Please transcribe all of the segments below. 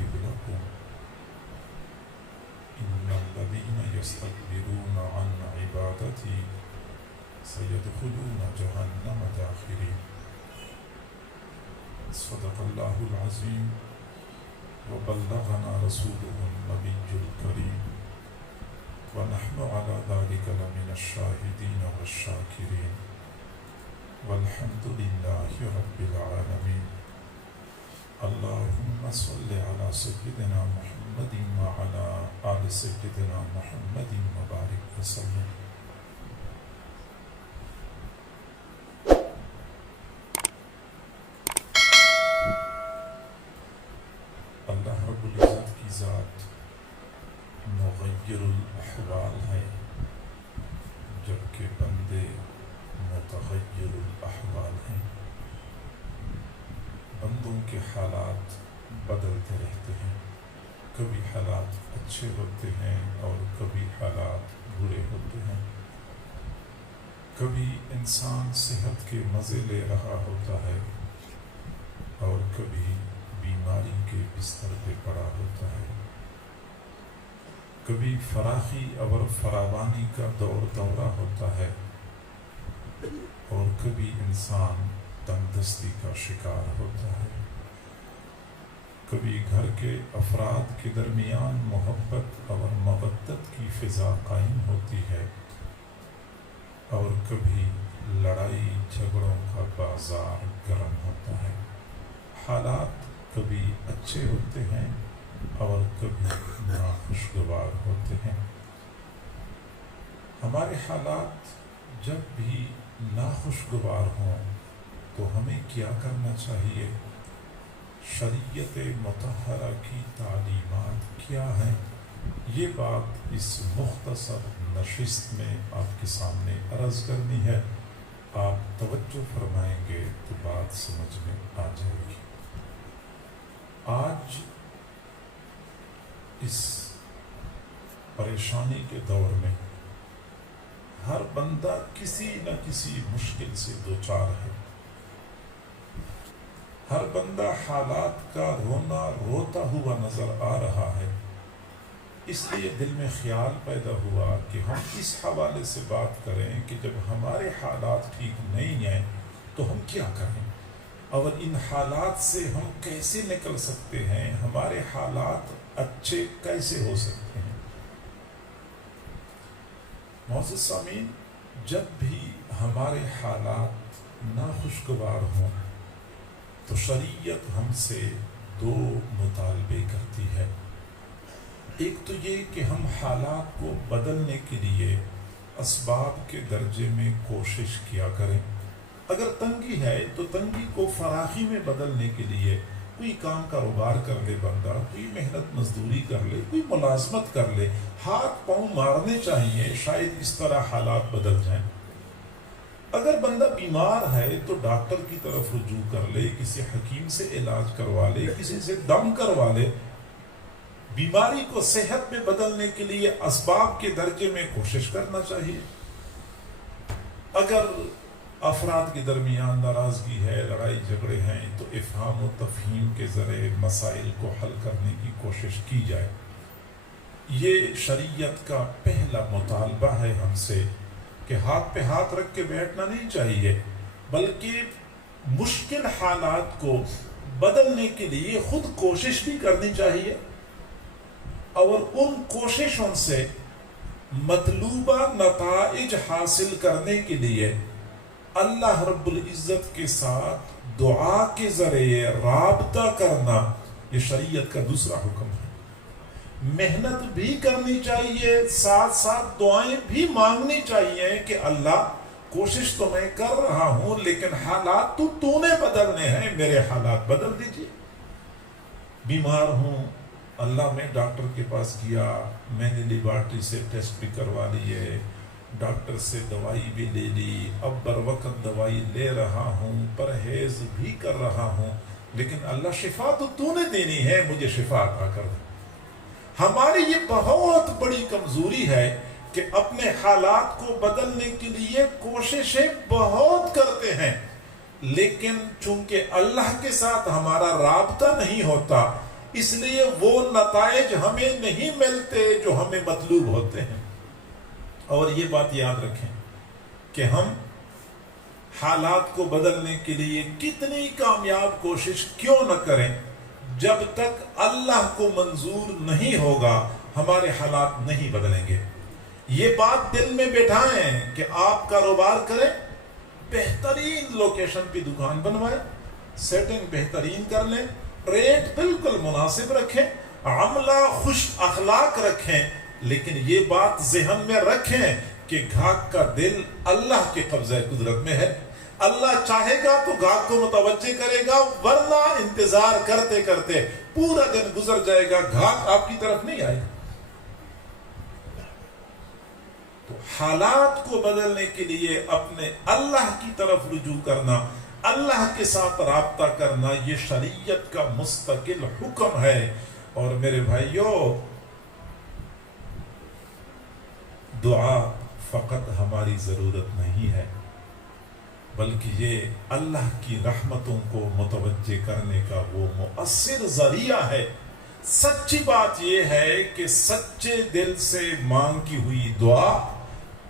يستجب لكم إن الذين يستكبرون عن عبادتي سيدخلون جهنم داخرين صدق الله العظيم وبلغنا رسوله النبي الكريم ونحن على ذلك لمن الشاهدين والشاكرين والحمد لله رب العالمين اللهم صل على سيدنا محمد وعلى آل سيدنا محمد وبارك وسلم. اللہ رب العزت کی ذات مغیر الاحوال ہے جبکہ بندے متغیر الاحوال ہیں. بندوں کے حالات بدلتے رہتے ہیں، کبھی حالات اچھے ہوتے ہیں اور کبھی حالات برے ہوتے ہیں. کبھی انسان صحت کے مزے لے رہا ہوتا ہے اور کبھی بیماری کے بستر پہ پڑا ہوتا ہے. کبھی فراخی اور فراوانی کا دورہ ہوتا ہے اور کبھی انسان تندرستی کا شکار ہوتا ہے. کبھی گھر کے افراد کے درمیان محبت اور مودت کی فضا قائم ہوتی ہے اور کبھی لڑائی جھگڑوں کا بازار گرم ہوتا ہے. حالات کبھی اچھے ہوتے ہیں اور کبھی ناخوشگوار ہوتے ہیں. ہمارے حالات جب بھی ناخوشگوار ہوں تو ہمیں کیا کرنا چاہیے؟ شریعت مطہرہ کی تعلیمات کیا ہیں؟ یہ بات اس مختصر نشست میں آپ کے سامنے عرض کرنی ہے. آپ توجہ فرمائیں گے تو بات سمجھ میں آ جائے گی. آج اس پریشانی کے دور میں ہر بندہ کسی نہ کسی مشکل سے دوچار ہے. ہر بندہ حالات کا روتا ہوا نظر آ رہا ہے. اس لیے دل میں خیال پیدا ہوا کہ ہم اس حوالے سے بات کریں کہ جب ہمارے حالات ٹھیک نہیں ہیں تو ہم کیا کریں اور ان حالات سے ہم کیسے نکل سکتے ہیں، ہمارے حالات اچھے کیسے ہو سکتے ہیں. معزز سامعین، جب بھی ہمارے حالات ناخوشگوار ہوں تو شریعت ہم سے دو مطالبے کرتی ہے. ایک تو یہ کہ ہم حالات کو بدلنے کے لیے اسباب کے درجے میں کوشش کیا کریں. اگر تنگی ہے تو تنگی کو فراخی میں بدلنے کے لیے کوئی کام کاروبار کر لے بندہ، کوئی محنت مزدوری کر لے، کوئی ملازمت کر لے، ہاتھ پاؤں مارنے چاہیے، شاید اس طرح حالات بدل جائیں. اگر بندہ بیمار ہے تو ڈاکٹر کی طرف رجوع کر لے، کسی حکیم سے علاج کروا لے، کسی سے دم کروا لے. بیماری کو صحت میں بدلنے کے لیے اسباب کے درجے میں کوشش کرنا چاہیے. اگر افراد کے درمیان ناراضگی ہے، لڑائی جھگڑے ہیں تو افہام و تفہیم کے ذریعے مسائل کو حل کرنے کی کوشش کی جائے. یہ شریعت کا پہلا مطالبہ ہے ہم سے کہ ہاتھ پہ ہاتھ رکھ کے بیٹھنا نہیں چاہیے، بلکہ مشکل حالات کو بدلنے کے لیے خود کوشش بھی کرنی چاہیے اور ان کوششوں سے مطلوبہ نتائج حاصل کرنے کے لیے اللہ رب العزت کے ساتھ دعا کے ذریعے رابطہ کرنا یہ شریعت کا دوسرا حکم ہے. محنت بھی کرنی چاہیے، ساتھ ساتھ دعائیں بھی مانگنی چاہیے کہ اللہ کوشش تو میں کر رہا ہوں لیکن حالات تو نے بدلنے ہیں، میرے حالات بدل دیجیے. بیمار ہوں، اللہ میں ڈاکٹر کے پاس گیا، میں نے لیبارٹری سے ٹیسٹ بھی کروا لیے، ڈاکٹر سے دوائی بھی لے لی، اب بر وقت دوائی لے رہا ہوں، پرہیز بھی کر رہا ہوں، لیکن اللہ شفا تو نے دینی ہے، مجھے شفا عطا کر دے. ہماری یہ بہت بڑی کمزوری ہے کہ اپنے حالات کو بدلنے کے لیے کوششیں بہت کرتے ہیں، لیکن چونکہ اللہ کے ساتھ ہمارا رابطہ نہیں ہوتا، اس لیے وہ نتائج ہمیں نہیں ملتے جو ہمیں مطلوب ہوتے ہیں۔ اور یہ بات یاد رکھیں کہ ہم حالات کو بدلنے کے لیے کتنی کامیاب کوشش کیوں نہ کریں، جب تک اللہ کو منظور نہیں ہوگا ہمارے حالات نہیں بدلیں گے۔ یہ بات دل میں بٹھائیں کہ آپ کاروبار کریں، بہترین لوکیشن پہ دکان بنوائیں، سیٹنگ بہترین کر لیں، ریٹ بالکل مناسب رکھیں، عملہ خوش اخلاق رکھیں، لیکن یہ بات ذہن میں رکھیں کہ گاہک کا دل اللہ کے قبضہ قدرت میں ہے۔ اللہ چاہے گا تو گاہک کو متوجہ کرے گا، ورنہ انتظار کرتے کرتے پورا دن گزر جائے گا، گاہک آپ کی طرف نہیں آئے گا۔ تو حالات کو بدلنے کے لیے اپنے اللہ کی طرف رجوع کرنا، اللہ کے ساتھ رابطہ کرنا، یہ شریعت کا مستقل حکم ہے۔ اور میرے بھائیوں، دعا فقط ہماری ضرورت نہیں ہے، بلکہ یہ اللہ کی رحمتوں کو متوجہ کرنے کا وہ مؤثر ذریعہ ہے۔ سچی بات یہ ہے کہ سچے دل سے مانگی ہوئی دعا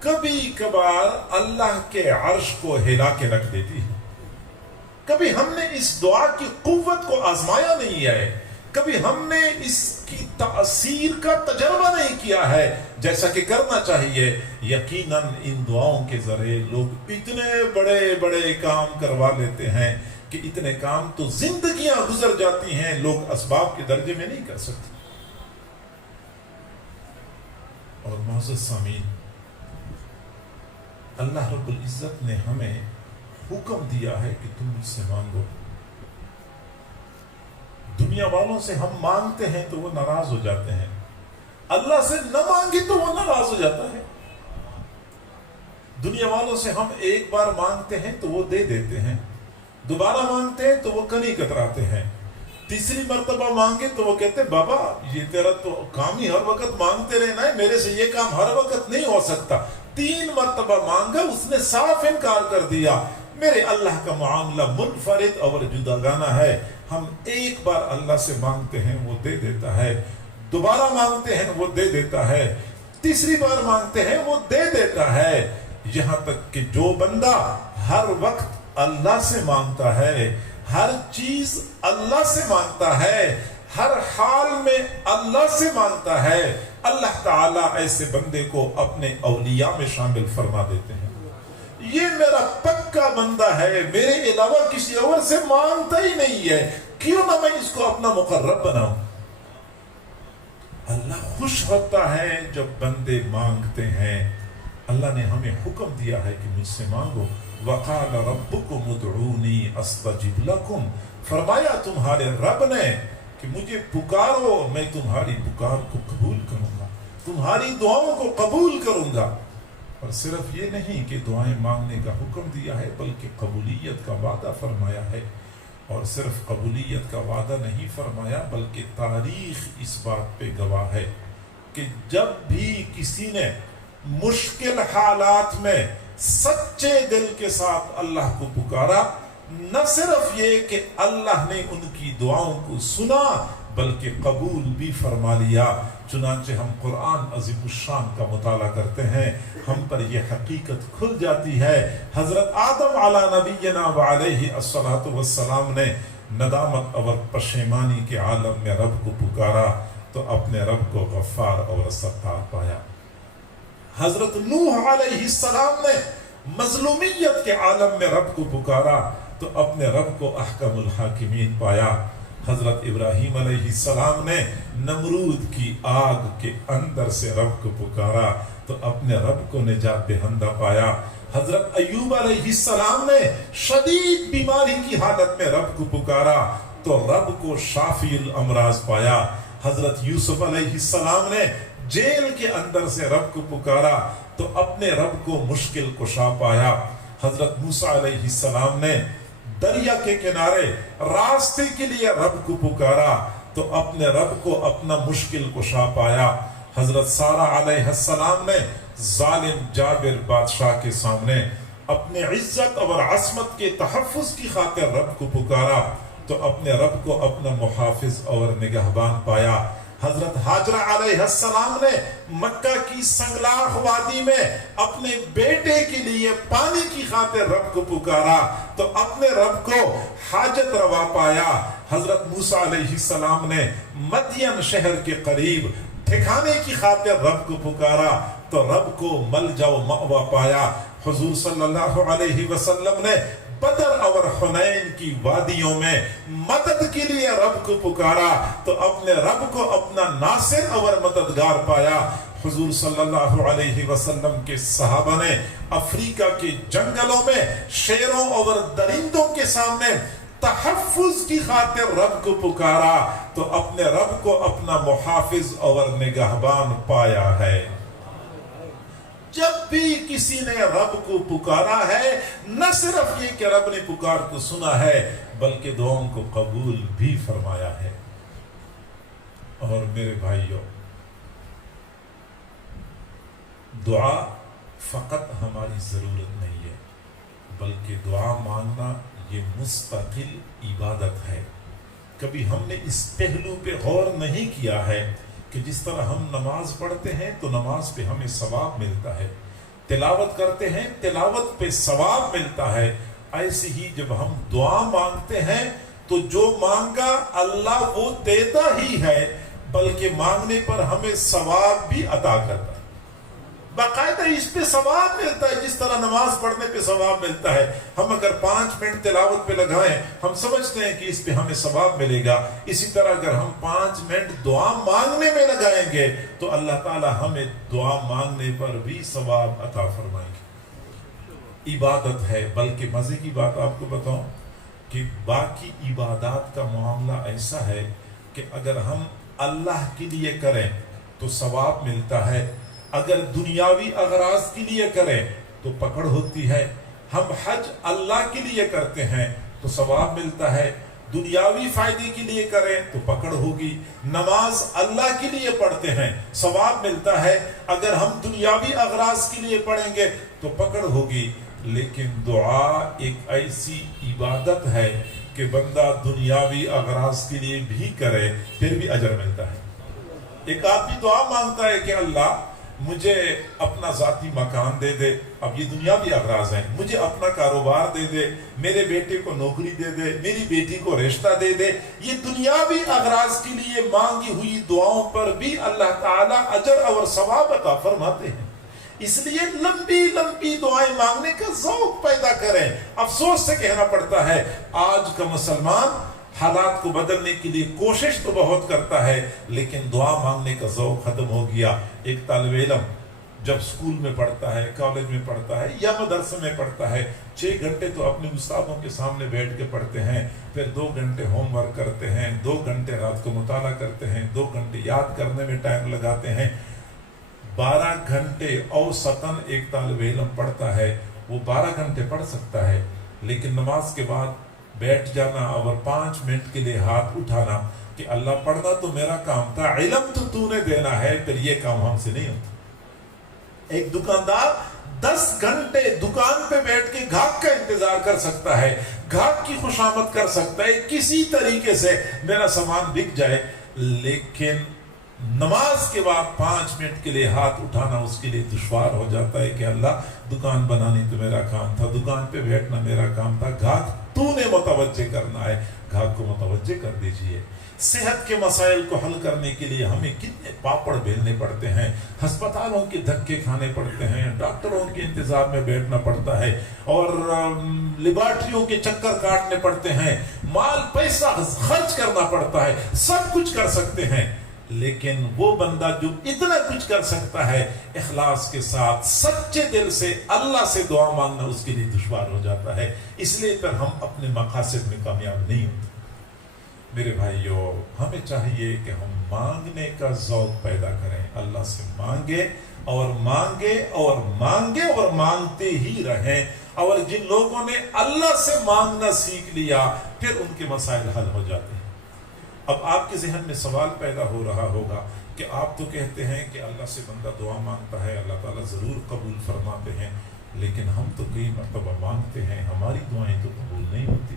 کبھی کبھار اللہ کے عرش کو ہلا کے رکھ دیتی ہے۔ کبھی ہم نے اس دعا کی قوت کو آزمایا نہیں ہے، کبھی ہم نے اس کی تاثیر کا تجربہ نہیں کیا ہے جیسا کہ کرنا چاہیے۔ یقیناً ان دعاؤں کے ذریعے لوگ اتنے بڑے بڑے کام کروا لیتے ہیں کہ اتنے کام تو زندگیاں گزر جاتی ہیں، لوگ اسباب کے درجے میں نہیں کر سکتے۔ اور معزز سامعین، اللہ رب العزت نے ہمیں حکم دیا ہے کہ تم مجھ سے مانگو۔ دنیا والوں سے ہم مانگتے ہیں تو وہ ناراض ہو جاتے ہیں، اللہ سے نہ مانگی تو وہ ناراض ہو جاتا ہے۔ دنیا والوں سے ہم ایک بار مانگتے ہیں تو وہ دے دیتے ہیں، دوبارہ مانگتے ہیں تو وہ کنی کتراتے ہیں، تیسری مرتبہ مانگے تو وہ کہتے ہیں بابا یہ تیرا تو کام ہی ہر وقت مانگتے رہنا ہے، میرے سے یہ کام ہر وقت نہیں ہو سکتا۔ 3 مرتبہ مانگا، اس نے صاف انکار کر دیا۔ میرے اللہ کا معاملہ منفرد اور جداگانہ ہے۔ ہم ایک بار اللہ سے مانگتے ہیں وہ دے دیتا ہے، دوبارہ مانگتے ہیں وہ دے دیتا ہے، تیسری بار مانگتے ہیں وہ دے دیتا ہے، یہاں تک کہ جو بندہ ہر وقت اللہ سے مانگتا ہے، ہر چیز اللہ سے مانگتا ہے، ہر حال میں اللہ سے مانگتا ہے، اللہ تعالیٰ ایسے بندے کو اپنے اولیاء میں شامل فرما دیتے ہیں۔ یہ میرا پکا بندہ ہے، میرے علاوہ کسی اور سے مانگتا ہی نہیں ہے، کیوں نہ میں اس کو اپنا مقرب بناؤں۔ اللہ خوش ہوتا ہے جب بندے مانگتے ہیں۔ اللہ نے ہمیں حکم دیا ہے کہ مجھ سے مانگو۔ وَقَالَ رَبُّكُمُ ادْعُونِي أَسْتَجِبْ لَكُمْ، فرمایا تمہارے رب نے کہ مجھے پکارو، میں تمہاری پکار کو قبول کروں گا، تمہاری دعاؤں کو قبول کروں گا۔ اور صرف یہ نہیں کہ دعائیں مانگنے کا حکم دیا ہے، بلکہ قبولیت کا وعدہ فرمایا ہے۔ اور صرف قبولیت کا وعدہ نہیں فرمایا، بلکہ تاریخ اس بات پہ گواہ ہے کہ جب بھی کسی نے مشکل حالات میں سچے دل کے ساتھ اللہ کو پکارا، نہ صرف یہ کہ اللہ نے ان کی دعاؤں کو سنا بلکہ قبول بھی فرما لیا۔ چنانچہ ہم قرآن عظیم الشان کا مطالعہ کرتے ہیں، ہم پر یہ حقیقت کھل جاتی ہے۔ حضرت آدم علی نبینا وعلیہ الصلاۃ والسلام نے ندامت اور پشیمانی کے عالم میں رب کو پکارا تو اپنے رب کو غفار اور ستار پایا۔ حضرت نوح علیہ السلام نے مظلومیت کے عالم میں رب کو پکارا تو اپنے رب کو احکم الحاکمین پایا۔ حضرت ابراہیم علیہ السلام نے نمرود کی آگ کے اندر سے رب کو پکارا تو اپنے رب کو نجات دہندہ پایا۔ حضرت ایوب علیہ السلام نے شدید بیماری کی حالت میں رب کو پکارا تو رب کو شافی الامراض پایا۔ حضرت یوسف علیہ السلام نے جیل کے اندر سے رب کو پکارا تو اپنے رب کو مشکل کشا پایا۔ حضرت موسیٰ علیہ السلام نے دریا کے کنارے راستے کے لیے رب کو پکارا تو اپنے رب کو اپنا مشکل کشا پایا۔ حضرت سارہ علیہ السلام نے ظالم جابر بادشاہ کے سامنے اپنے عزت اور عصمت کے تحفظ کی خاطر رب کو پکارا تو اپنے رب کو اپنا محافظ اور نگہبان پایا۔ حضرت حاجرہ علیہ السلام نے مکہ کی سنگلاخ وادی میں اپنے بیٹے کے لیے پانی کی خاطر رب کو پکارا تو اپنے رب کو حاجت روا پایا۔ حضرت موسیٰ علیہ السلام نے مدین شہر کے قریب ٹھکانے کی خاطر رب کو پکارا تو رب کو ملجا و مأویٰ پایا۔ حضور صلی اللہ علیہ وسلم نے بدر اور حنین کی وادیوں میں مدد کے لیے رب کو پکارا تو اپنے رب کو اپنا ناصر اور مددگار پایا۔ حضور صلی اللہ علیہ وسلم کے صحابہ نے افریقہ کے جنگلوں میں شیروں اور درندوں کے سامنے تحفظ کی خاطر رب کو پکارا تو اپنے رب کو اپنا محافظ اور نگہبان پایا ہے۔ جب بھی کسی نے رب کو پکارا ہے نہ صرف یہ کہ رب نے پکار کو سنا ہے بلکہ دعاؤں کو قبول بھی فرمایا ہے۔ اور میرے بھائیوں، دعا فقط ہماری ضرورت نہیں ہے بلکہ دعا مانگنا یہ مستقل عبادت ہے۔ کبھی ہم نے اس پہلو پہ غور نہیں کیا ہے کہ جس طرح ہم نماز پڑھتے ہیں تو نماز پہ ہمیں ثواب ملتا ہے، تلاوت کرتے ہیں تلاوت پہ ثواب ملتا ہے، ایسے ہی جب ہم دعا مانگتے ہیں تو جو مانگا اللہ وہ دیتا ہی ہے بلکہ مانگنے پر ہمیں ثواب بھی عطا کرتا ہے، باقاعدہ اس پہ ثواب ملتا ہے جس طرح نماز پڑھنے پہ ثواب ملتا ہے۔ ہم اگر 5 منٹ تلاوت پہ لگائیں ہم سمجھتے ہیں کہ اس پہ ہمیں ثواب ملے گا، اسی طرح اگر ہم 5 منٹ دعا مانگنے میں لگائیں گے تو اللہ تعالی ہمیں دعا مانگنے پر بھی ثواب عطا فرمائیں گے۔ عبادت ہے، بلکہ مزے کی بات آپ کو بتاؤں کہ باقی عبادات کا معاملہ ایسا ہے کہ اگر ہم اللہ کے لیے کریں تو ثواب ملتا ہے، اگر دنیاوی اغراض کے لیے کریں تو پکڑ ہوتی ہے۔ ہم حج اللہ کے لیے کرتے ہیں تو ثواب ملتا ہے، دنیاوی فائدے کے لیے کریں تو پکڑ ہوگی۔ نماز اللہ کے لیے پڑھتے ہیں ثواب ملتا ہے، اگر ہم دنیاوی اغراض کے لیے پڑھیں گے تو پکڑ ہوگی۔ لیکن دعا ایک ایسی عبادت ہے کہ بندہ دنیاوی اغراض کے لیے بھی کرے پھر بھی اجر ملتا ہے۔ ایک آدمی دعا مانگتا ہے کہ اللہ مجھے اپنا ذاتی مکان دے دے، اب یہ دنیاوی اغراض ہیں، مجھے اپنا کاروبار دے دے، میرے بیٹے کو نوکری دے دے، میری بیٹی کو رشتہ دے دے، یہ دنیاوی اغراض کے لیے مانگی ہوئی دعاؤں پر بھی اللہ تعالیٰ اجر اور ثواب عطا فرماتے ہیں۔ اس لیے لمبی لمبی دعائیں مانگنے کا ذوق پیدا کریں۔ افسوس سے کہنا پڑتا ہے آج کا مسلمان حالات کو بدلنے کے لیے کوشش تو بہت کرتا ہے لیکن دعا مانگنے کا ذوق ختم ہو گیا۔ ایک طالب علم جب سکول میں پڑھتا ہے، کالج میں پڑھتا ہے یا مدرسے میں پڑھتا ہے، 6 گھنٹے تو اپنے استادوں کے سامنے بیٹھ کے پڑھتے ہیں، پھر 2 گھنٹے ہوم ورک کرتے ہیں، 2 گھنٹے رات کو مطالعہ کرتے ہیں، 2 گھنٹے یاد کرنے میں ٹائم لگاتے ہیں، 12 گھنٹے اوسطاً ایک طالب علم پڑھتا ہے۔ وہ 12 گھنٹے پڑھ سکتا ہے لیکن نماز کے بعد بیٹھ جانا اور 5 منٹ کے لیے ہاتھ اٹھانا کہ اللہ پڑھنا تو میرا کام تھا، علم تو نے دینا ہے، پھر یہ کام ہم سے نہیں ہوتا۔ ایک دکاندار 10 گھنٹے دکان پہ بیٹھ کے گاہک کا انتظار کر سکتا ہے، گاہک کی خوشامد کر سکتا ہے، کسی طریقے سے میرا سامان بک جائے، لیکن نماز کے بعد 5 منٹ کے لیے ہاتھ اٹھانا اس کے لیے دشوار ہو جاتا ہے کہ اللہ دکان بنانی تو میرا کام تھا، دکان پہ بیٹھنا میرا کام تھا، گاہک تو نے متوجہ کرنا ہے، گاہک کو متوجہ کر دیجئے۔ صحت کے مسائل کو حل کرنے کے لیے ہمیں کتنے پاپڑ بیلنے پڑتے ہیں، ہسپتالوں کے دھکے کھانے پڑتے ہیں، ڈاکٹروں کے انتظار میں بیٹھنا پڑتا ہے اور لیبارٹریوں کے چکر کاٹنے پڑتے ہیں، مال پیسہ خرچ کرنا پڑتا ہے، سب کچھ کر سکتے ہیں، لیکن وہ بندہ جو اتنا کچھ کر سکتا ہے اخلاص کے ساتھ سچے دل سے اللہ سے دعا مانگنا اس کے لیے دشوار ہو جاتا ہے، اس لیے پھر ہم اپنے مقاصد میں کامیاب نہیں ہوتے۔ میرے بھائیوں، ہمیں چاہیے کہ ہم مانگنے کا ذوق پیدا کریں، اللہ سے مانگے اور مانگے اور مانگے اور مانگتے ہی رہیں، اور جن لوگوں نے اللہ سے مانگنا سیکھ لیا پھر ان کے مسائل حل ہو جاتے ہیں۔ اب آپ کے ذہن میں سوال پیدا ہو رہا ہوگا کہ آپ تو کہتے ہیں کہ اللہ سے بندہ دعا مانگتا ہے اللہ تعالیٰ ضرور قبول فرماتے ہیں، لیکن ہم تو کئی مرتبہ مانگتے ہیں ہماری دعائیں تو قبول نہیں ہوتی۔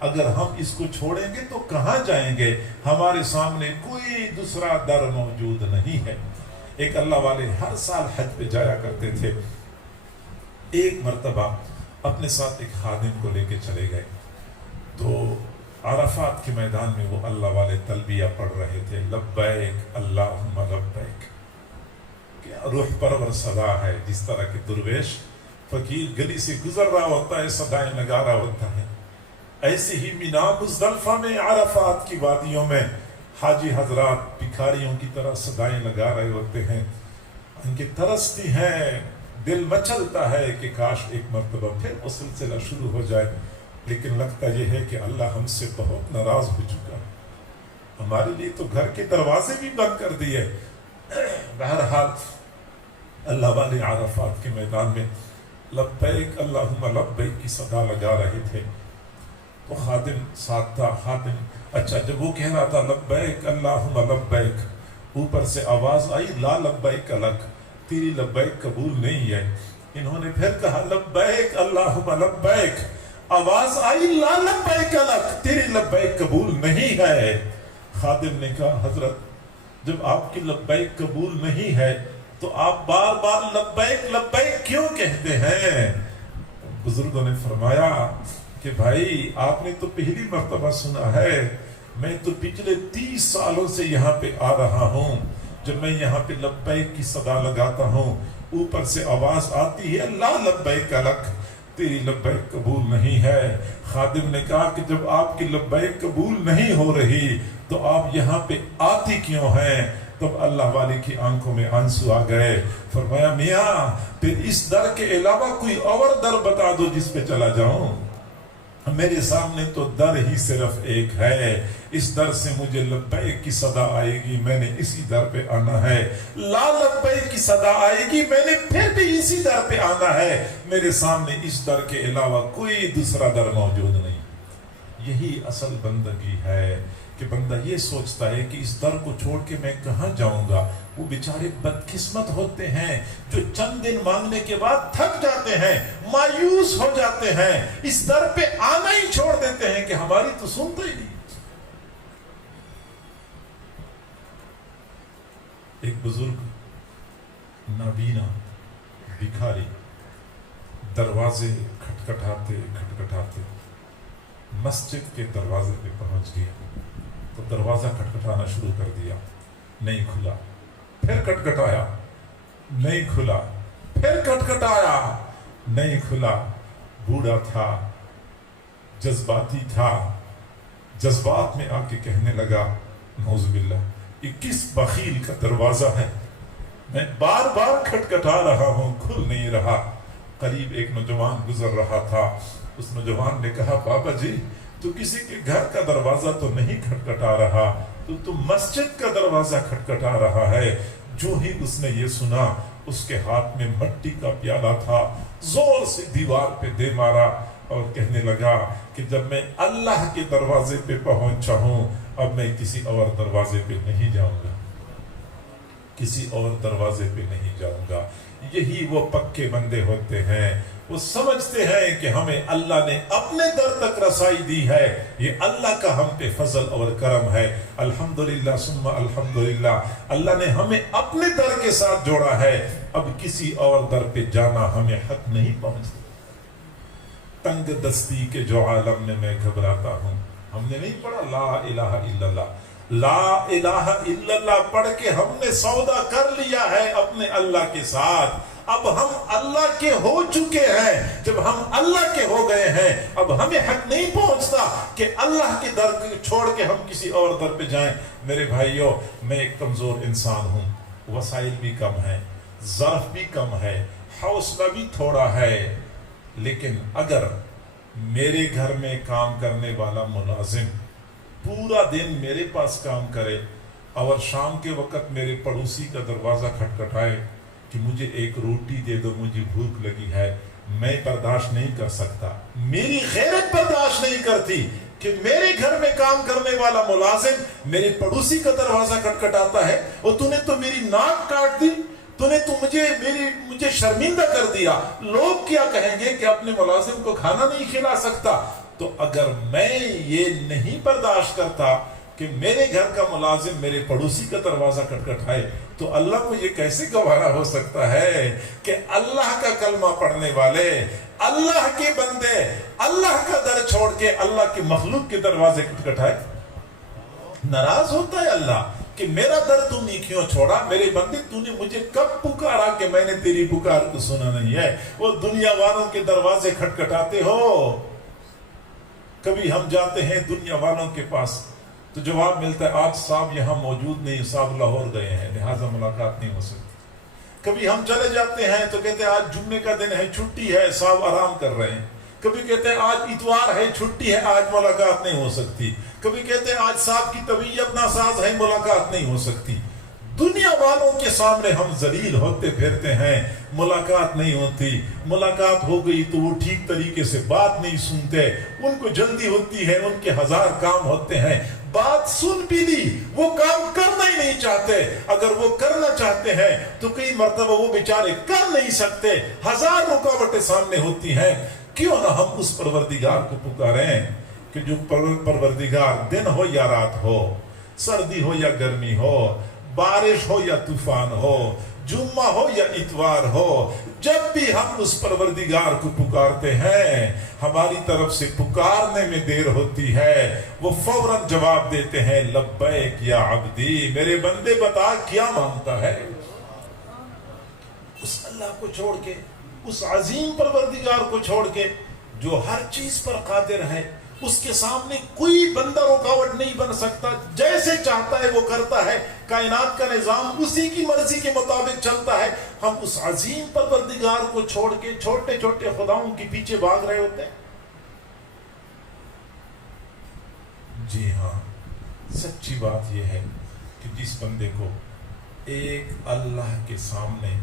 اگر ہم اس کو چھوڑیں گے تو کہاں جائیں گے؟ ہمارے سامنے کوئی دوسرا در موجود نہیں ہے۔ ایک اللہ والے ہر سال حج پہ جایا کرتے تھے۔ ایک مرتبہ اپنے ساتھ ایک خادم کو لے کے چلے گئے، تو عرفات کے میدان میں وہ اللہ والے تلبیہ پڑھ رہے تھے، لبیک اللہم لبیک۔ کیا روح پرور صدا ہے، جس طرح کہ درویش فقیر گلی سے گزر رہا ہوتا ہے، صدائیں لگا رہا ہوتا ہے، ایسے ہی مینا مزدلفہ میں عرفات کی وادیوں میں حاجی حضرات بھکاریوں کی طرح صدائیں لگا رہے ہوتے ہیں، ان کی ترستی ہیں، دل مچلتا ہے کہ کاش ایک مرتبہ پھر وہ سلسلہ شروع ہو جائے، لیکن لگتا یہ ہے کہ اللہ ہم سے بہت ناراض ہو چکا، ہمارے لیے تو گھر کے دروازے بھی بند کر دیے۔ بہرحال اللہ والے عرفات کے میدان میں لبیک اللہم لبیک کی صدا لگا رہے تھے، تو خادم ساتھ تھا۔ خادم اچھا جب وہ کہہ رہا تھا لبیک اللہم لبیک، اوپر سے آواز آئی لا لبیک لک، تیری لبیک قبول نہیں ہے۔ انہوں نے پھر کہا لبیک اللہم لبیک، آواز آئی لا لبیک لک، تیری لبیک قبول نہیں ہے۔ خادم نے کہا حضرت جب آپ کی لبیک قبول نہیں ہے تو آپ بار بار لبیک لبیک کیوں کہتے ہیں؟ بزرگوں نے فرمایا کہ بھائی آپ نے تو پہلی مرتبہ سنا ہے، میں تو پچھلے 30 سالوں سے یہاں پہ آ رہا ہوں، جب میں یہاں پہ لبیک کی صدا لگاتا ہوں اوپر سے آواز آتی ہے لا لبیک لک، تیری لبیک قبول نہیں ہے۔ خادم نے کہا کہ جب آپ کی لبیک قبول نہیں ہو رہی تو آپ یہاں پہ آتی کیوں ہیں؟ تب اللہ والے کی آنکھوں میں آنسو آ گئے، فرمایا میاں پھر اس در کے علاوہ کوئی اور در بتا دو جس پہ چلا جاؤں، میرے سامنے تو در ہی صرف ایک ہے، اس در سے مجھے لبیک کی صدا آئے گی، میں نے اسی در پہ آنا ہے، لا لبیک کی صدا آئے گی، میں نے پھر بھی اسی در پہ آنا ہے، میرے سامنے اس در کے علاوہ کوئی دوسرا در موجود نہیں۔ یہی اصل بندگی ہے کہ بندہ یہ سوچتا ہے کہ اس در کو چھوڑ کے میں کہاں جاؤں گا۔ وہ بیچارے بدقسمت ہوتے ہیں جو چند دن مانگنے کے بعد تھک جاتے ہیں، مایوس ہو جاتے ہیں، اس در پہ آنا ہی چھوڑ دیتے ہیں کہ ہماری تو سنتا ہی نہیں۔ ایک بزرگ نابینا بھکاری دروازے کھٹکھٹاتے مسجد کے دروازے پہ پہنچ گیا، تو دروازہ کھٹکھٹانا شروع کر دیا، نہیں کھلا، پھر کھٹکھٹایا، نہیں کھلا، پھر کھٹکھٹایا، نہیں کھلا۔ بوڑھا تھا، جذباتی تھا، جذبات میں آ کے کہنے لگا نعوذ باللہ یہ کس بخیل کا دروازہ ہے، میں بار بار کھٹکھٹا رہا ہوں، کھل نہیں رہا۔ قریب ایک نوجوان گزر رہا تھا، اس نوجوان نے کہا بابا جی تو کسی کے گھر کا دروازہ تو نہیں کھٹکھٹا رہا، تو مسجد کا دروازہ کھٹکھٹا رہا ہے۔ جو ہی اس نے یہ سنا، اس کے ہاتھ میں مٹی کا پیالہ تھا، زور سے دیوار پہ دے مارا اور کہنے لگا کہ جب میں اللہ کے دروازے پہ پہنچا ہوں اب میں کسی اور دروازے پہ نہیں جاؤں گا، کسی اور دروازے پہ نہیں جاؤں گا۔ یہی وہ پکے بندے ہوتے ہیں، وہ سمجھتے ہیں کہ ہمیں اللہ نے اپنے در تک رسائی دی ہے، یہ اللہ کا ہم پہ فضل اور کرم ہے۔ الحمدللہ ثم الحمدللہ، اللہ نے ہمیں اپنے در کے ساتھ جوڑا ہے، اب کسی اور در پہ جانا ہمیں حق نہیں پہنچتا۔ تنگ دستی کے جو عالم میں میں گھبراتا ہوں، ہم نے نہیں پڑھا لا الہ الا اللہ، لا الہ الا اللہ پڑھ کے ہم نے سودا کر لیا ہے اپنے اللہ کے ساتھ۔ اب ہم اللہ کے ہو چکے ہیں، جب ہم اللہ کے ہو گئے ہیں اب ہمیں حق نہیں پہنچتا کہ اللہ کے در چھوڑ کے ہم کسی اور در پہ جائیں۔ میرے بھائیوں، میں ایک کمزور انسان ہوں، وسائل بھی کم ہیں، ظرف بھی کم ہے، حوصلہ بھی تھوڑا ہے، لیکن اگر میرے گھر میں کام کرنے والا ملازم پورا دن میرے پاس کام کرے اور شام کے وقت میرے پڑوسی کا دروازہ کھٹکھٹائے کہ مجھے ایک روٹی دے دو، مجھے بھوک لگی ہے، میں برداشت نہیں کر سکتا، میری غیرت برداشت نہیں کرتی کہ میرے گھر میں کام کرنے والا ملازم میرے پڑوسی کا دروازہ کھٹکھٹاتا ہے اور تو نے تو میری ناک کاٹ دی، تو نے تو مجھے شرمندہ کر دیا، لوگ کیا کہیں گے کہ اپنے ملازم کو کھانا نہیں کھلا سکتا۔ تو اگر میں یہ نہیں برداشت کرتا کہ میرے گھر کا ملازم میرے پڑوسی کا دروازہ کھٹکھٹائے تو اللہ کو یہ کیسے گوارا ہو سکتا ہے کہ اللہ کا کلمہ پڑھنے والے، اللہ کے بندے اللہ کا در چھوڑ کے اللہ کے مخلوق کے دروازے کھٹکھٹائے؟ ناراض ہوتا ہے اللہ کہ میرا در تو نے کیوں چھوڑا؟ میرے بندے تو نے مجھے کب پکارا کہ میں نے تیری پکار کو سنا نہیں ہے؟ وہ دنیا والوں کے دروازے کھٹکھٹاتے ہو۔ کبھی ہم جاتے ہیں دنیا والوں کے پاس تو جواب ملتا ہے آج صاحب یہاں موجود نہیں، صاحب لاہور گئے ہیں لہٰذا ملاقات نہیں ہو سکتی۔ کبھی ہم چلے جاتے ہیں تو کہتے ہیں آج جمعے کا دن ہے، چھٹی ہے، صاحب آرام کر رہے ہیں۔ کبھی کہتے ہیں آج اتوار ہے، چھٹی ہے، آج ملاقات نہیں ہو سکتی۔ کبھی کہتے ہیں آج صاحب کی طبیعت ناساز ہے، ملاقات نہیں ہو سکتی۔ دنیا والوں کے سامنے ہم ذلیل ہوتے پھرتے ہیں، ملاقات نہیں ہوتی۔ ملاقات ہو گئی تو وہ ٹھیک طریقے سے بات نہیں سنتے، ان کو جلدی ہوتی ہے، ان کے ہزار کام ہوتے ہیں۔ بات سن بھی لی، وہ کام کرنا ہی نہیں چاہتے۔ اگر وہ کرنا چاہتے ہیں تو کئی مرتبہ وہ بیچارے کر نہیں سکتے، ہزار رکاوٹیں سامنے ہوتی ہیں۔ کیوں نہ ہم اس پروردگار کو پکاریں کہ جو پروردگار دن ہو یا رات ہو، سردی ہو یا گرمی ہو، بارش ہو یا طوفان ہو، جمعہ ہو یا اتوار ہو، جب بھی ہم اس پروردگار کو پکارتے ہیں ہماری طرف سے پکارنے میں دیر ہوتی ہے، وہ فوراً جواب دیتے ہیں لبیک یا عبدی، میرے بندے بتا کیا مانگتا ہے؟ اس اللہ کو چھوڑ کے، اس عظیم پروردگار کو چھوڑ کے جو ہر چیز پر قادر ہے، اس کے سامنے کوئی بندہ رکاوٹ نہیں بن سکتا، جیسے چاہتا ہے وہ کرتا ہے، کائنات کا نظام اسی کی مرضی کے مطابق چلتا ہے۔ ہم اس عظیم پروردگار کو چھوڑ کے چھوٹے چھوٹے خداؤں کے پیچھے بھاگ رہے ہوتے ہیں۔ جی ہاں، سچی بات یہ ہے کہ جس بندے کو ایک اللہ کے سامنے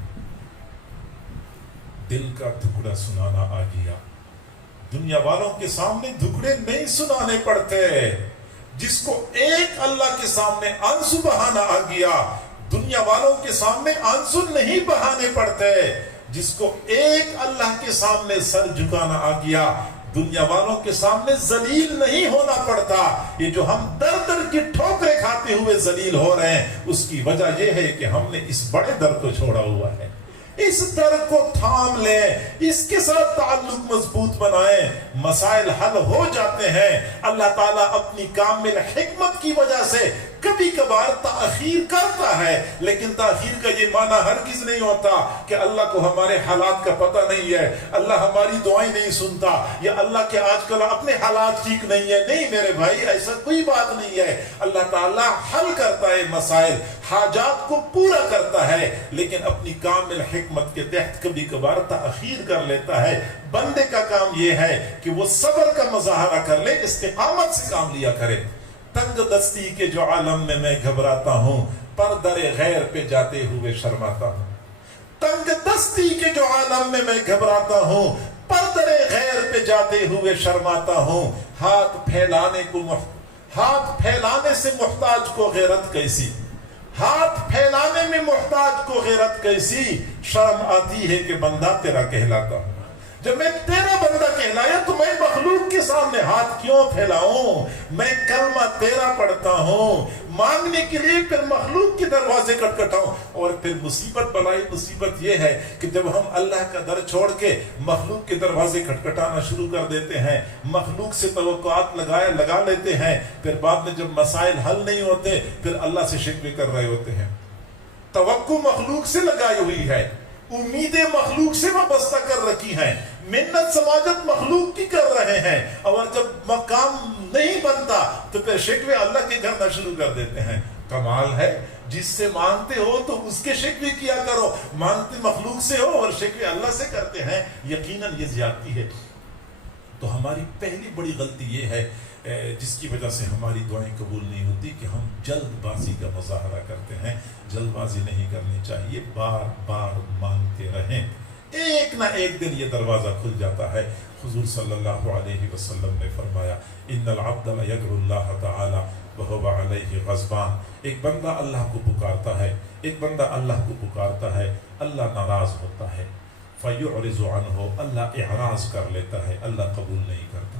دل کا ٹکڑا سنانا آ گیا، دنیا والوں کے سامنے دکڑے نہیں سنانے پڑتے، جس کو ایک اللہ کے سامنے آنسو بہانا آ گیا، دنیا والوں کے سامنے آنسو نہیں بہانے پڑتے، جس کو ایک اللہ کے سامنے سر جھکانا آ گیا، دنیا والوں کے سامنے ذلیل نہیں ہونا پڑتا۔ یہ جو ہم در در کی ٹھوکریں کھاتے ہوئے ذلیل ہو رہے ہیں، اس کی وجہ یہ ہے کہ ہم نے اس بڑے در کو چھوڑا ہوا ہے۔ اس در کو تھام لیں، اس کے ساتھ تعلق مضبوط بنائیں، مسائل حل ہو جاتے ہیں۔ اللہ تعالیٰ اپنی کامل حکمت کی وجہ سے کبھی کبھار تاخیر کرتا ہے، لیکن تاخیر کا یہ معنی ہرگز نہیں ہوتا کہ اللہ کو ہمارے حالات کا پتہ نہیں ہے، اللہ ہماری دعائیں نہیں سنتا، یا اللہ کے آج کل اپنے حالات ٹھیک نہیں ہے۔ نہیں میرے بھائی، ایسا کوئی بات نہیں ہے۔ اللہ تعالیٰ حل کرتا ہے مسائل، حاجات کو پورا کرتا ہے، لیکن اپنی کامل حکمت کے تحت کبھی کبھار تاخیر کر لیتا ہے۔ بندے کا کام یہ ہے کہ وہ صبر کا مظاہرہ کر لے، استقامت سے کام لیا کرے۔ تنگ دستی کے جو عالم میں میں گھبراتا ہوں، پر در غیر پہ جاتے ہوئے شرماتا ہوں۔ تنگ دستی کے جو عالم میں میں گھبراتا ہوں، پر در غیر پہ جاتے ہوئے شرماتا ہوں۔ ہاتھ پھیلانے سے محتاج کو غیرت کیسی، ہاتھ پھیلانے میں محتاج کو غیرت کیسی، شرم آتی ہے کہ بندہ تیرا کہلاتا ہوں۔ جب میں تیرا بندہ کہلایا تو میں مخلوق کے سامنے ہاتھ کیوں پھیلاؤں؟ میں کلمہ تیرا پڑھتا ہوں، مانگنے کے لیے پھر مخلوق کے دروازے کھٹکھٹاؤں۔ اور پھر مصیبت بلائی مصیبت یہ ہے کہ جب ہم اللہ کا در چھوڑ کے مخلوق کے دروازے کھٹکھٹانا شروع کر دیتے ہیں، مخلوق سے توقعات لگا لیتے ہیں، پھر بعد میں جب مسائل حل نہیں ہوتے پھر اللہ سے شکوے کر رہے ہوتے ہیں۔ توقع مخلوق سے لگائی ہوئی ہے، امیدیں مخلوق سے وابستہ کر رکھی ہیں، منت سماجت مخلوق کی کر رہے ہیں، اور جب مقام نہیں بنتا تو پھر شکوے اللہ کے کرنا شروع کر دیتے ہیں۔ کمال ہے، جس سے مانگتے ہو تو اس کے شکوے کیا کرو، مانگتے مخلوق سے ہو اور شکوے اللہ سے کرتے ہیں، یقیناً یہ زیادتی ہے۔ تو ہماری پہلی بڑی غلطی یہ ہے جس کی وجہ سے ہماری دعائیں قبول نہیں ہوتی کہ ہم جلد بازی کا مظاہرہ کرتے ہیں۔ جلد بازی نہیں کرنی چاہیے، بار بار مانگتے رہیں، ایک نہ ایک دن یہ دروازہ کھل جاتا ہے۔ حضور صلی اللہ علیہ وسلم نے فرمایا ان العبد لیدعو اللہ تعالی وہو علیہ غضبان، ایک بندہ اللہ کو پکارتا ہے، ایک بندہ اللہ کو پکارتا ہے، اللہ ناراض ہوتا ہے، فیعرض عنہ، اللہ اعراض کر لیتا ہے، اللہ قبول نہیں کرتا۔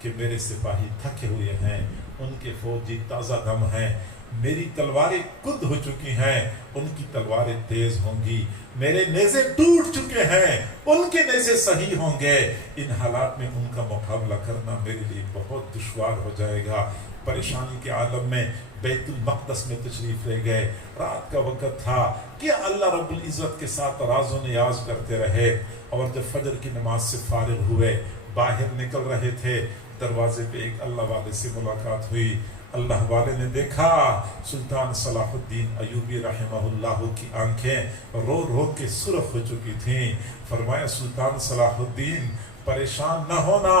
کہ میرے سپاہی تھکے ہوئے ہیں، ان کے فوجی تازہ دم ہیں، میری تلواریں کد ہو چکی ہیں، ان کی تلواریں تیز ہوں گی، میرے نیزے ٹوٹ چکے ہیں، ان کے نیزے صحیح ہوں گے۔ ان حالات میں ان کا مقابلہ کرنا میرے لیے بہت دشوار ہو جائے گا۔ پریشانی کے عالم میں بیت المقدس میں تشریف لے گئے، رات کا وقت تھا کہ اللہ رب العزت کے ساتھ راز و نیاز کرتے رہے، اور جب فجر کی نماز سے فارغ ہوئے باہر نکل رہے تھے، دروازے پہ ایک اللہ والے سے ملاقات ہوئی۔ اللہ والے نے دیکھا سلطان صلاح الدین ایوبی رحمہ اللہ کی آنکھیں رو رو کے سرخ ہو چکی تھیں۔ فرمایا سلطان صلاح الدین پریشان نہ ہونا،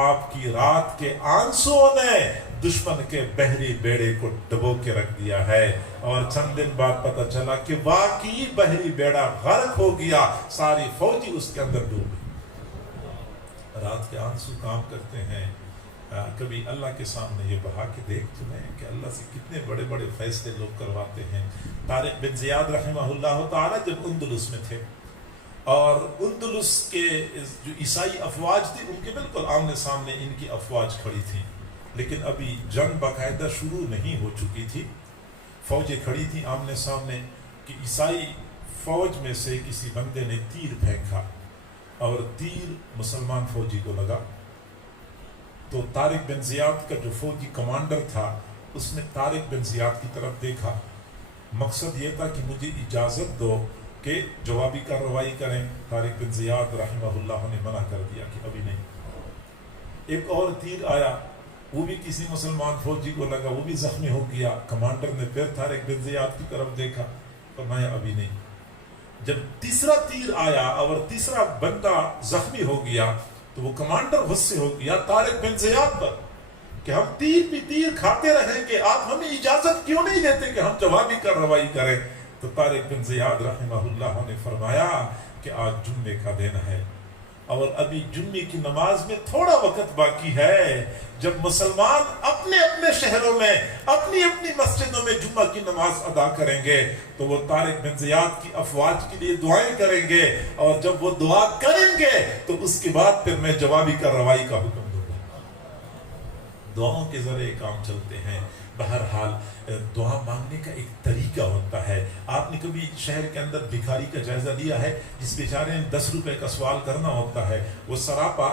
آپ کی رات کے آنسوؤں نے دشمن کے بحری بیڑے کو ڈبو کے رکھ دیا ہے۔ اور چند دن بعد پتہ چلا کہ واقعی بحری بیڑا غرق ہو گیا، ساری فوجی اس کے اندر ڈوب گئی۔ رات کے آنسو کام کرتے ہیں۔ کبھی اللہ کے سامنے یہ بہا کے دیکھ تمہیں کہ اللہ سے کتنے بڑے بڑے فیصلے لوگ کرواتے ہیں۔ طارق بن زیاد رحمہ اللہ تعالی جب اندلس میں تھے، اور اندلس کے جو عیسائی افواج تھی ان کے بالکل آمنے سامنے ان کی افواج کھڑی تھی، لیکن ابھی جنگ باقاعدہ شروع نہیں ہو چکی تھی۔ فوجیں کھڑی تھیں آمنے سامنے کہ عیسائی فوج میں سے کسی بندے نے تیر پھینکا اور تیر مسلمان فوجی کو لگا، تو طارق بن زیاد کا جو فوجی کمانڈر تھا اس نے طارق بن زیاد کی طرف دیکھا، مقصد یہ تھا کہ مجھے اجازت دو کہ جوابی کارروائی کریں۔ طارق بن زیاد رحمہ اللہ نے منع کر دیا کہ ابھی نہیں۔ ایک اور تیر آیا، وہ بھی کسی مسلمان فوجی کو لگا، وہ بھی زخمی ہو گیا۔ کمانڈر نے پھر طارق بن زیاد کی طرف دیکھا، فرمایا ابھی نہیں۔ جب تیسرا تیر آیا اور تیسرا بندہ زخمی ہو گیا تو وہ کمانڈر غصے ہو گیا طارق بن زیاد پر کہ ہم تیر پہ تیر کھاتے رہیں کہ آپ ہمیں اجازت کیوں نہیں دیتے کہ ہم جوابی کارروائی کریں۔ تو طارق بن زیاد رحمہ اللہ نے فرمایا کہ آج جمعے کا دن ہے اور ابھی جمعے کی نماز میں تھوڑا وقت باقی ہے، جب مسلمان اپنے اپنے شہروں میں اپنی اپنی مسجدوں میں جمعہ کی نماز ادا کریں گے تو وہ طارق بن زیاد کی افواج کے لیے دعائیں کریں گے، اور جب وہ دعا کریں گے تو اس کے بعد پھر میں جوابی کارروائی کا حکم دوں گا۔ دعاؤں کے ذریعے کام چلتے ہیں۔ بہرحال دعا مانگنے کا ایک طریقہ ہوتا ہے۔ آپ نے کبھی شہر کے اندر بھکاری کا جائزہ لیا ہے؟ جس بیچارے نے 10 روپے کا سوال کرنا ہوتا ہے، وہ سراپا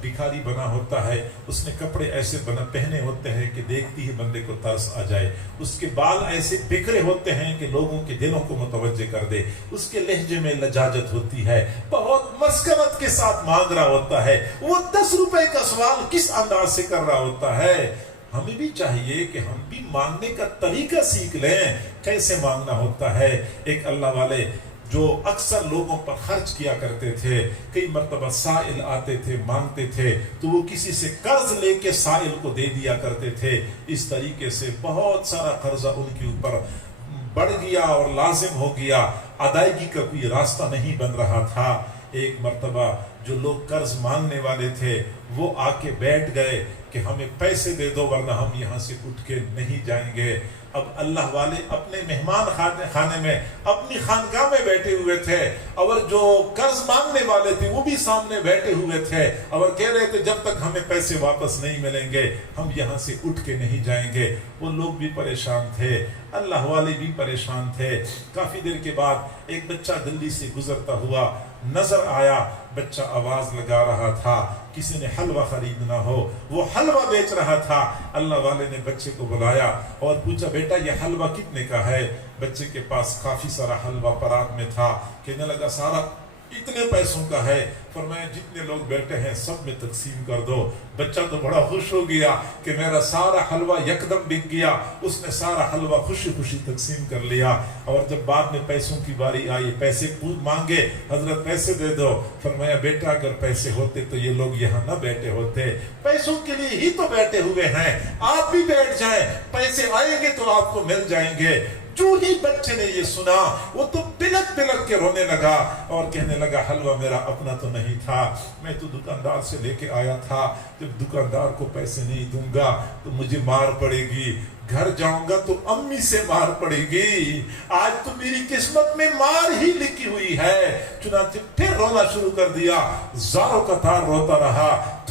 بھکاری بنا ہوتا ہے، اس نے کپڑے ایسے پہنے ہوتے ہیں کہ دیکھتی ہی بندے کو ترس آ جائے، اس کے بال ایسے بکھرے ہوتے ہیں کہ لوگوں کے دلوں کو متوجہ کر دے، اس کے لہجے میں لجاجت ہوتی ہے، بہت مسکنت کے ساتھ مانگ رہا ہوتا ہے، وہ 10 روپے کا سوال کس انداز سے کر رہا ہوتا ہے۔ ہمیں بھی چاہیے کہ ہم بھی مانگنے کا طریقہ سیکھ لیں، کیسے مانگنا ہوتا ہے۔ ایک اللہ والے جو اکثر لوگوں پر خرچ کیا کرتے تھے، کئی مرتبہ سائل آتے تھے مانگتے تھے تو وہ کسی سے قرض لے کے سائل کو دے دیا کرتے تھے، اس طریقے سے بہت سارا قرضہ ان کے اوپر بڑھ گیا اور لازم ہو گیا، ادائیگی کا کوئی راستہ نہیں بن رہا تھا۔ ایک مرتبہ جو لوگ قرض مانگنے والے تھے وہ آ کے بیٹھ گئے کہ ہمیں پیسے دے دو ورنہ ہم یہاں سے اٹھ کے نہیں جائیں گے۔ اب اللہ والے اپنے مہمان خانے میں اپنی خانقاہ میں بیٹھے ہوئے تھے، اور جو قرض مانگنے والے تھے وہ بھی سامنے بیٹھے ہوئے تھے اور کہہ رہے تھے جب تک ہمیں پیسے واپس نہیں ملیں گے ہم یہاں سے اٹھ کے نہیں جائیں گے۔ وہ لوگ بھی پریشان تھے، اللہ والے بھی پریشان تھے۔ کافی دیر کے بعد ایک بچہ دلی سے گزرتا ہوا نظر آیا، بچہ آواز لگا رہا تھا کسی نے حلوہ خریدنا ہو، وہ حلوہ بیچ رہا تھا۔ اللہ والے نے بچے کو بلایا اور پوچھا بیٹا یہ حلوہ کتنے کا ہے؟ بچے کے پاس کافی سارا حلوہ پرات میں تھا، کہنے لگا سارا اتنے پیسوں کا ہے۔ فرمایا جتنے لوگ بیٹھے ہیں سب میں تقسیم کر دو۔ بچہ تو بڑا خوش ہو گیا کہ میرا سارا حلوہ یکدم بک گیا، اس نے سارا حلوہ خوشی خوشی تقسیم کر لیا۔ اور جب بعد میں پیسوں کی باری آئی، پیسے مانگے، حضرت پیسے دے دو۔ فرمایا بیٹا اگر پیسے ہوتے تو یہ لوگ یہاں نہ بیٹھے ہوتے، پیسوں کے لیے ہی تو بیٹھے ہوئے ہیں، آپ بھی بیٹھ جائیں، پیسے آئیں گے تو آپ کو مل جائیں گے۔ جو ہی بچے نے یہ سنا وہ تو بلک بلک کے رونے لگا اور کہنے لگا حلوہ میرا اپنا تو نہیں تھا، میں تو دکاندار سے لے کے آیا تھا، جب دکاندار کو پیسے نہیں دوں گا تو مجھے مار پڑے گی، گھر جاؤں گا تو امی سے مار پڑے گی، آج تو میری قسمت میں مار ہی لکھی ہوئی ہے۔ چنانچہ پھر رونا شروع کر دیا، زاروں کا تار روتا رہا۔